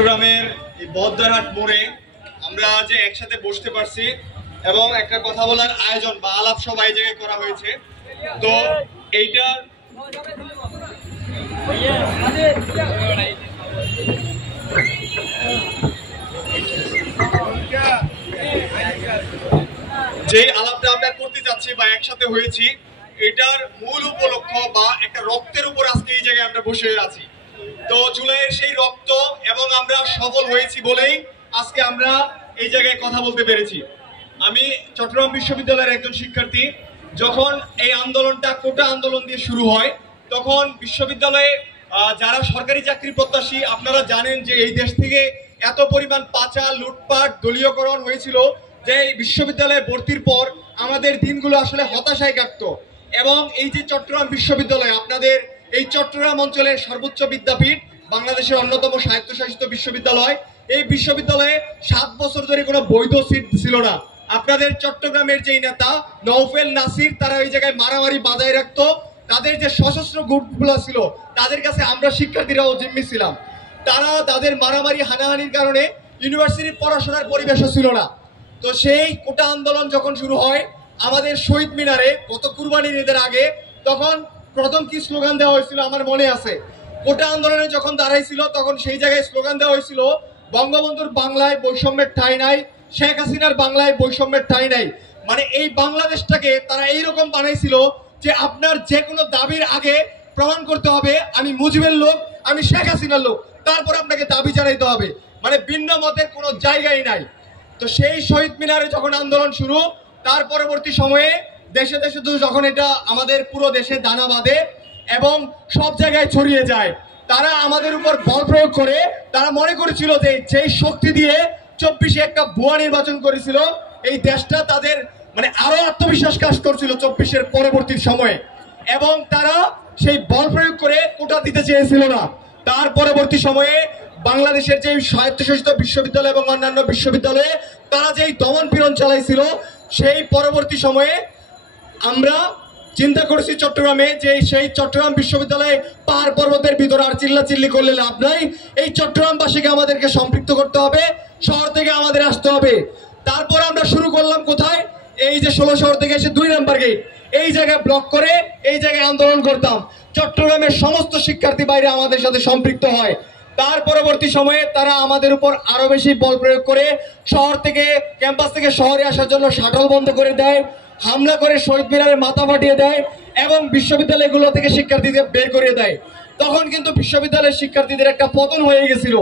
চট্টগ্রামের এই বহদ্দারহাট মোড়ে আমরা যে একসাথে বসতে পারছি এবং একটা কথা বলার আয়োজন বা আলাপ সভা এই জায়গায় করা হয়েছে। তো এইটা যে আলাপটা আমরা করতে যাচ্ছি বা একসাথে হয়েছি, এটার মূল উপলক্ষ বা একটা রক্তের উপর আজকে এই জায়গায় আমরা বসে আছি। তো জুলাইয়ের সেই রক্ত এবং আমরা সফল হয়েছি বলেই আজকে আমরা এই জায়গায় কথা বলতে পেরেছি। আমি চট্টগ্রাম বিশ্ববিদ্যালয়ের একজন শিক্ষার্থী। যখন এই আন্দোলনটা কোটা আন্দোলন দিয়ে শুরু হয়, তখন বিশ্ববিদ্যালয়ে যারা সরকারি চাকরি প্রত্যাশী, আপনারা জানেন যে এই দেশ থেকে এত পরিমাণ পাচার, লুটপাট, দলীয়করণ হয়েছিল যে বিশ্ববিদ্যালয়ে ভর্তির পর আমাদের দিনগুলো আসলে হতাশায় কাটতো। এবং এই যে চট্টগ্রাম বিশ্ববিদ্যালয়, আপনাদের এই চট্টগ্রাম অঞ্চলের সর্বোচ্চ বিদ্যাপীঠ, বাংলাদেশের অন্যতম স্বায়ত্তশাসিত বিশ্ববিদ্যালয়, এই বিশ্ববিদ্যালয়ে 7 বছর ধরে কোনো বৈধ সিট ছিল না। আপনাদের চট্টগ্রামের যেই নেতা নওফেল নাসির, তারা ওই জায়গায় মারামারি বাজায় রাখতো। তাদের যে সশস্ত্র গ্রুপগুলো ছিল, তাদের কাছে আমরা শিক্ষার্থীরাও জিম্মি ছিলাম। তারা তাদের মারামারি হানাহানির কারণে ইউনিভার্সিটির পড়াশোনার পরিবেশও ছিল না। তো সেই কোটা আন্দোলন যখন শুরু হয় আমাদের শহীদ মিনারে গত কুরবানির ঈদের আগে, তখন প্রথম কি স্লোগান দেওয়া হয়েছিল আমার মনে আছে। কোটা আন্দোলনে যখন দাঁড়াইছিল তখন সেই জায়গায় স্লোগান দেওয়া হয়েছিল, বঙ্গবন্ধুর বাংলায় বৈষম্যের ঠাঁই নাই, শেখ হাসিনার বাংলায় বৈষম্যের ঠাঁই নাই। মানে এই বাংলাদেশটাকে তারা এইরকম বানাইছিল যে আপনার যে কোনো দাবির আগে প্রমাণ করতে হবে আমি মুজিবের লোক, আমি শেখ হাসিনার লোক, তারপর আপনাকে দাবি জানাইতে হবে। মানে ভিন্ন মতের কোনো জায়গাই নাই। তো সেই শহীদ মিনারে যখন আন্দোলন শুরু, তার পরবর্তী সময়ে দেশে দেশে যখন এটা আমাদের পুরো দেশে দানা বাঁধে এবং সব জায়গায় ছড়িয়ে যায়, তারা আমাদের উপর বল প্রয়োগ করে তারা মনে করেছিল যে যেই শক্তি দিয়ে 24-এ একটা ভুয়া নির্বাচন করেছিল, এই দেশটা তাদের মানে আরো আত্মবিশ্বাস কাজ করছিল 24-এর পরবর্তী সময়ে, এবং তারা সেই বল প্রয়োগ করে কোটা দিতে চেয়েছিল না। তার পরবর্তী সময়ে বাংলাদেশের যে স্বায়ত্তশাসিত বিশ্ববিদ্যালয় এবং অন্যান্য বিশ্ববিদ্যালয়ে তারা যেই দমন পীড়ন চালাইছিল, সেই পরবর্তী সময়ে আমরা চিন্তা করেছি চট্টগ্রামে যে সেই চট্টগ্রাম বিশ্ববিদ্যালয়ে পাহাড় পর্বতের ভিতরে আর চিল্লাচিল্লি করলে লাভ নাই, এই চট্টগ্রামবাসীকে আমাদেরকে সম্পৃক্ত করতে হবে, শহর থেকে আমাদের আসতে হবে। তারপর আমরা শুরু করলাম কোথায়, এই যে 16 শহর থেকে এসে 2 নম্বর গেট, এই জায়গায় ব্লক করে এই জায়গায় আন্দোলন করতাম। চট্টগ্রামের সমস্ত শিক্ষার্থী বাইরে আমাদের সাথে সম্পৃক্ত হয়। তার পরবর্তী সময়ে তারা আমাদের উপর আরো বেশি বল প্রয়োগ করে শহর থেকে, ক্যাম্পাস থেকে শহরে আসার জন্য শাটল বন্ধ করে দেয়, হামলা করে শহীদ মিনারে মাথা ফাটিয়ে দেয় এবং বিশ্ববিদ্যালয়গুলো থেকে শিক্ষার্থীদের বের করে দেয়। তখন কিন্তু বিশ্ববিদ্যালয়ের শিক্ষার্থীদের একটা পতন হয়ে গেছিল।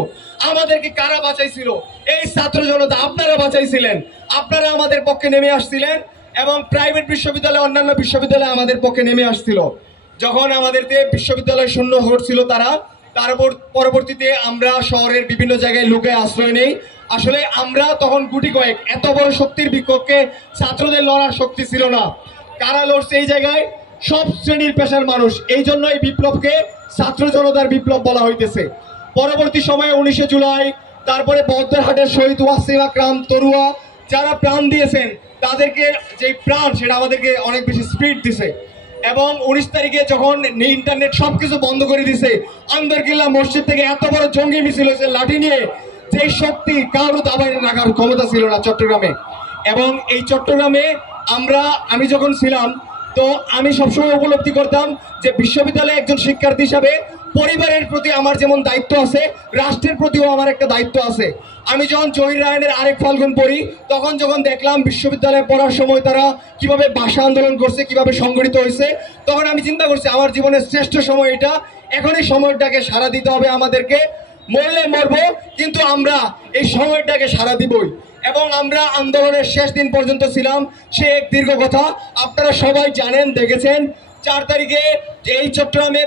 আমাদেরকে কারা বাঁচাইছিল? এই ছাত্র জনতা, আপনারা বাঁচাইছিলেন। আপনারা আমাদের পক্ষে নেমে আসছিলেন এবং প্রাইভেট বিশ্ববিদ্যালয়, অন্যান্য বিশ্ববিদ্যালয় আমাদের পক্ষে নেমে আসছিল। যখন আমাদেরকে বিশ্ববিদ্যালয় শূন্য হচ্ছিল তারা, তার পরবর্তীতে আমরা শহরের বিভিন্ন জায়গায় লুকে আশ্রয় নেই। আসলে আমরা তখন গুটি কয়েক, এত বড় শক্তির বিপক্ষে ছাত্রদের লড়ার শক্তি ছিল না। কারা লড়ছে এই জায়গায়? সব শ্রেণীর পেশার মানুষ। এই জন্য এই বিপ্লবকে ছাত্র জনতার বিপ্লব বলা হইতেছে। পরবর্তী সময়ে 19শে জুলাই, তারপরে বহদ্দারহাটের শহীদ ওয়াসিম আকরাম, তরুয়া, যারা প্রাণ দিয়েছেন তাদেরকে যে প্রাণ, সেটা আমাদেরকে অনেক বেশি স্পিড দিছে। এবং 19 তারিখে যখন ইন্টারনেট সবকিছু বন্ধ করে দিছে, আন্দরকিল্লা মসজিদ থেকে এত বড় জঙ্গি মিছিল হয়েছে লাঠি নিয়ে, যে শক্তি কারো দাবায় রাখার ক্ষমতা ছিল না চট্টগ্রামে। এবং এই চট্টগ্রামে আমি যখন ছিলাম, তো আমি সবসময় উপলব্ধি করতাম যে বিশ্ববিদ্যালয়ে একজন শিক্ষার্থী হিসাবে পরিবারের প্রতি আমার যেমন দায়িত্ব আছে, রাষ্ট্রের প্রতিও আমার একটা দায়িত্ব আছে। আমি যখন জহির রায়নের আরেক ফাল্গুন পড়ি, তখন যখন দেখলাম বিশ্ববিদ্যালয়ে পড়ার সময় তারা কিভাবে ভাষা আন্দোলন করছে, কিভাবে সংগঠিত হয়েছে, তখন আমি চিন্তা করছি আমার জীবনের শ্রেষ্ঠ সময় এটা, এখন এই সময়টাকে সাড়া দিতে হবে আমাদেরকে। মরলে মরবো, কিন্তু আমরা এই সময়টাকে সাড়া দিবই। এবং আমরা আন্দোলনের শেষ দিন পর্যন্ত ছিলাম। সে এক দীর্ঘ কথা, আপনারা সবাই জানেন, দেখেছেন। 4 তারিখে এই চট্টগ্রামে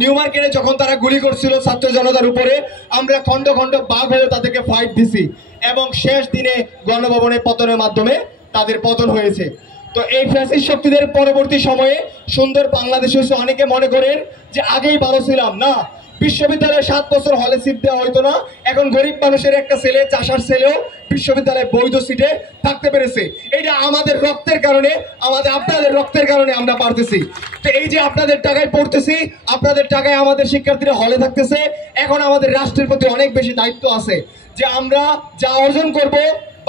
নিউ মার্কেটে যখন তারা গুলি করছিল ছাত্র জনতার উপরে, আমরা খন্ড খন্ড বাঘ হয়ে তাদেরকে ফাইট দিছি এবং শেষ দিনে গণভবনে পতনের মাধ্যমে তাদের পতন হয়েছে। তো এই ফ্যাসিস্ট শক্তিদের পরবর্তী সময়ে সুন্দর বাংলাদেশ হয়েছে। অনেকে মনে করেন যে আগেই ভালো ছিলাম। না, বিশ্ববিদ্যালয়ে 7 বছর হলে সিট দেওয়া হইতো না। এখন গরিব মানুষের একটা ছেলে, চাষার ছেলেও বিশ্ববিদ্যালয়ে বৈধ সিটে থাকতে পেরেছে। এটা আমাদের রক্তের কারণে, আমাদের আপনাদের রক্তের কারণে আমরা পারতেছি। তো এই যে আপনাদের টাকায় পড়তেছি, আপনাদের টাকায় আমাদের শিক্ষার্থীরা হলে থাকতেছে। এখন আমাদের রাষ্ট্রের প্রতি অনেক বেশি দায়িত্ব আছে যে আমরা যা অর্জন করব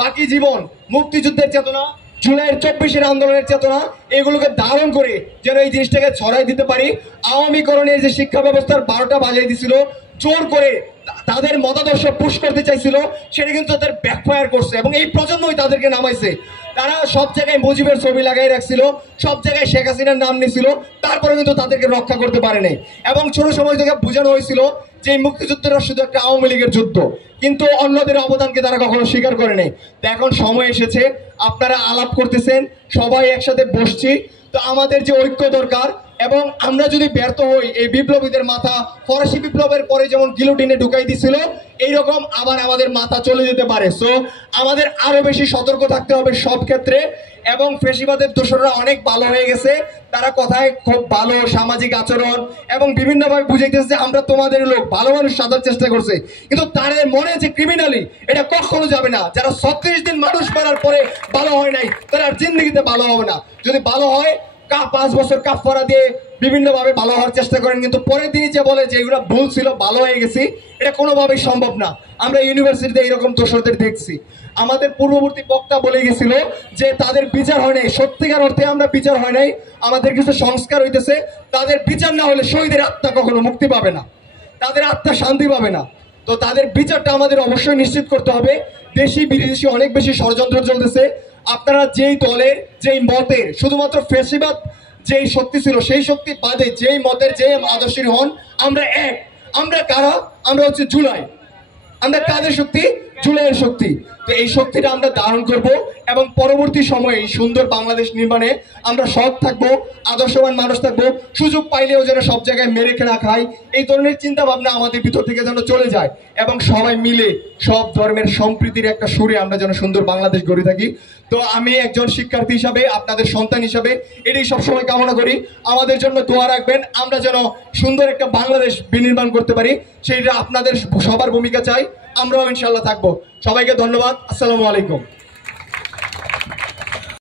বাকি জীবন, মুক্তিযুদ্ধের চেতনা, জুলাইয়ের 24-এর আন্দোলনের চেতনা, এগুলোকে ধারণ করে যেন এই জিনিসটাকে ছড়াই দিতে পারি। আওয়ামীকরণের যে শিক্ষা ব্যবস্থার 12টা বাজিয়ে দিছিল, জোর করে তাদের মতাদর্শ পুশ করতে চাইছিল, সেটা কিন্তু তাদের ব্যাকফায়ার করছে এবং এই প্রজন্মই তাদেরকে নামাইছে। তারা সব জায়গায় মুজিবের ছবি লাগাই রাখছিল, সব জায়গায় শেখ হাসিনার নাম নিছিল, তারপরে কিন্তু তাদেরকে রক্ষা করতে পারে নাই। এবং ছোট সময় থেকে বোঝানো হয়েছিল যে মুক্তিযুদ্ধটা শুধু একটা আওয়ামী লীগের যুদ্ধ, কিন্তু অন্যদের অবদানকে তারা কখনো স্বীকার করে নেই। তো এখন সময় এসেছে, আপনারা আলাপ করতেছেন, সবাই একসাথে বসছি। তো আমাদের যে ঐক্য দরকার, এবং আমরা যদি ব্যর্থ হই, এই বিপ্লবীদের মাথা ফরাসি বিপ্লবের পরে যেমন গিলোটিনে ঢুকাই দিছিল, এইরকম আবার আমাদের মাথা চলে যেতে পারে। সো আমাদের আরো বেশি সতর্ক থাকতে হবে সব ক্ষেত্রে। এবং ফ্যাসিবাদের দোসররা অনেক ভালো হয়ে গেছে, তারা কথায় খুব ভালো সামাজিক আচরণ এবং বিভিন্নভাবে বুঝাইতেছে যে আমরা তোমাদের লোক, ভালো মানুষ সাজার চেষ্টা করছে, কিন্তু তাদের মনে যে ক্রিমিনালি, এটা কখনো যাবে না। যারা 36 দিন মানুষ মারার পরে ভালো হয় নাই, তারা আর জিন্দগিতে ভালো হবে না। যদি ভালো হয় 5 বছর কাফারা দিয়ে বিভিন্নভাবে ভালো হওয়ার চেষ্টা করেন, কিন্তু পরের দিনই যে বলে যে এগুলো ভুল ছিল, ভালো হয়ে গেছি, এটা কোনোভাবেই সম্ভব না। আমরা ইউনিভার্সিটিতে এরকম দোষরদের দেখছি। আমাদের পূর্ববর্তী বক্তা বলে গেছিল যে তাদের বিচার হয় নাই, সত্যিকার অর্থে আমরা বিচার হয় নাই, আমাদের কিছু সংস্কার হইতেছে। তাদের বিচার না হলে শহীদের আত্মা কখনো মুক্তি পাবে না, তাদের আত্মা শান্তি পাবে না। তো তাদের বিচারটা আমাদের অবশ্যই নিশ্চিত করতে হবে। দেশি বিদেশি অনেক বেশি ষড়যন্ত্র চলতেছে। আপনারা যেই দলের, যেই মতের, শুধুমাত্র ফ্যাসিবাদ যেই শক্তি ছিল সেই শক্তি বাদে যেই মতের, যে আদর্শের হন, আমরা এক। আমরা কারা? আমরা হচ্ছে জুলাই। আমরা কাদের শক্তি? জুলাইয়ের শক্তি। তো এই শক্তিটা আমরা ধারণ করব এবং পরবর্তী সময়ে সুন্দর বাংলাদেশ নির্মাণে আমরা সৎ থাকবো, আদর্শবান মানুষ থাকবো, সুযোগ পাইলেও যেন সব জায়গায় মেরে খেলা খাই, এই ধরনের চিন্তা ভাবনা আমাদের ভিতর থেকে যেন চলে যায় এবং সবাই মিলে সব ধর্মের সম্প্রীতির একটা সুরে আমরা যেন সুন্দর বাংলাদেশ গড়ে থাকি। তো আমি একজন শিক্ষার্থী হিসাবে, আপনাদের সন্তান হিসাবে এটাই সবসময় কামনা করি। আমাদের জন্য দোয়া রাখবেন, আমরা যেন সুন্দর একটা বাংলাদেশ বিনির্মাণ করতে পারি, সেইটা আপনাদের সবার ভূমিকা চাই। আমরাও ইনশাল্লাহ থাকবো। সবাইকে ধন্যবাদ। আসসালামু আলাইকুম।